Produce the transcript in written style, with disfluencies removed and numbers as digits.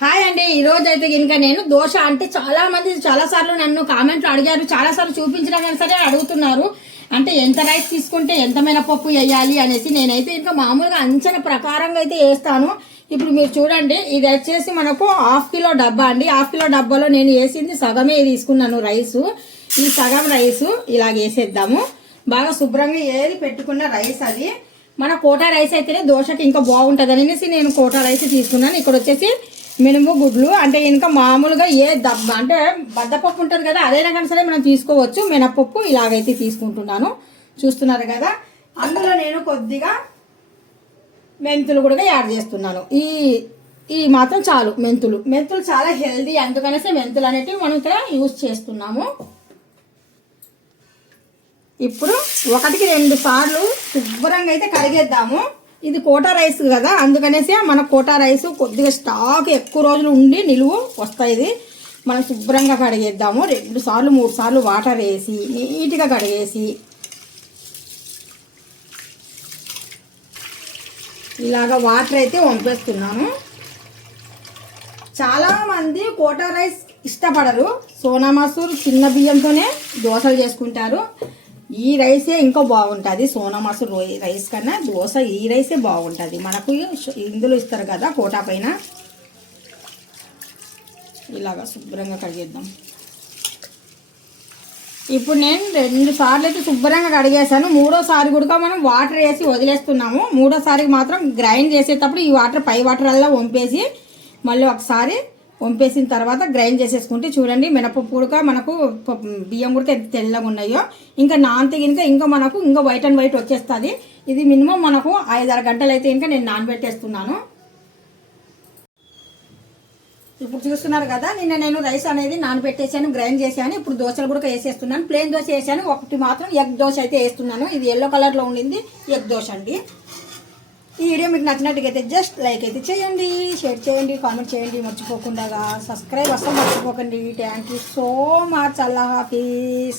Hi అండి. ఈ రోజు అయితే ఇంకా నేను దోశ అంటే చాలా మంది చాలా సార్లు నన్ను కామెంట్లు అడిగారు, చాలా సార్లు చూపించినా కానీ సరే అడుగుతున్నారు. అంటే ఎంత రైస్ తీసుకుంటే ఎంత మినపప్పు వేయాలి అనేసి నేనైతే ఇంకా మామూలుగా అంచనా ప్రకారంగా అయితే వేస్తాను. ఇప్పుడు మీరు చూడండి, ఇది వచ్చేసి మనకు 1/2 కిలో డబ్బా అండి. 1/2 కిలో డబ్బాలో నేను వేసింది సగమే తీసుకున్నాను రైసు. ఈ సగం రైసు ఇలాగ వేసేద్దాము. బాగా శుభ్రంగా ఏది పెట్టుకున్న రైస్ అది. మన కోటా రైస్ అయితేనే దోశకి ఇంకా బాగుంటుంది అనేసి నేను కోటా రైస్ తీసుకున్నాను. ఇక్కడ వచ్చేసి మినుము గుడ్లు అంటే ఇంకా మామూలుగా ఏ దబ్బ అంటే బద్దపప్పు ఉంటుంది కదా, అదైనా కానీ సరే మనం తీసుకోవచ్చు. మినపప్పు ఇలాగైతే తీసుకుంటున్నాను, చూస్తున్నారు కదా. అందులో నేను కొద్దిగా మెంతులు కూడా యాడ్ చేస్తున్నాను. ఈ మాత్రం చాలు. మెంతులు చాలా హెల్దీ, అందుకనేసి మెంతులు అనేటివి మనం ఇక్కడ యూజ్ చేస్తున్నాము. ఇప్పుడు 1-2 సార్లు శుభ్రంగా అయితే కడిగేద్దాము. ఇది కోటా రైస్ కదా, అందుకనేసి మన కోటా రైస్ కొద్దిగా స్టాక్ ఎక్కువ రోజులు ఉండి నిలువు వస్తాయి. ఇది మనం శుభ్రంగా కడిగేద్దాము. 2 సార్లు 3 సార్లు వాటర్ వేసి నీట్గా కడిగేసి ఇలాగా వాటర్ అయితే వంపేస్తున్నాను. చాలామంది కోటా రైస్ ఇష్టపడరు, సోనా మసూర్ చిన్న బియ్యంతోనే దోశలు చేసుకుంటారు. ఈ రైసే ఇంకా బాగుంటుంది. సోనా మసూర్ రైస్ కన్నా దోశ ఈ రైసే బాగుంటుంది. మనకు ఇందులో ఇస్తారు కదా కోటా పైన. ఇలాగా శుభ్రంగా కడిగేద్దాం. ఇప్పుడు నేను 2 సార్లు అయితే శుభ్రంగా కడిగేసాను. 3వ సారి కూడా మనం వాటర్ వేసి వదిలేస్తున్నాము. 3వ సారికి మాత్రం గ్రైండ్ చేసేటప్పుడు ఈ వాటర్ పై వాటర్ అలా వంపేసి మళ్ళీ ఒకసారి వంపేసిన తర్వాత గ్రైండ్ చేసేసుకుంటే చూడండి, మినపప్పు కూడా మనకు బియ్యం కూడా తెల్లగా ఉన్నాయో ఇంకా నానితే ఇంకా మనకు ఇంకా వైట్ అండ్ వైట్ వచ్చేస్తుంది. ఇది మినిమం మనకు 5-6 గంటలు అయితే ఇంకా నేను నానబెట్టేస్తున్నాను. ఇప్పుడు చూస్తున్నారు కదా, నేను రైస్ అనేది నానబెట్టేసాను, గ్రైండ్ చేశాను. ఇప్పుడు దోశలు కూడా వేసేస్తున్నాను. ప్లేన్ దోశ వేసాను, ఒకటి మాత్రం ఎగ్ దోశ అయితే వేస్తున్నాను. ఇది ఎల్లో కలర్లో ఉండింది ఎగ్ దోశ అండి. ఈ వీడియో మీకు నచ్చినట్టుగైతే జస్ట్ లైక్ అయితే చేయండి, షేర్ చేయండి, కామెంట్ చేయండి మర్చిపోకుండా. సబ్స్క్రైబ్ అసలు మర్చిపోకండి. Thank you so much. Allah Hafeez.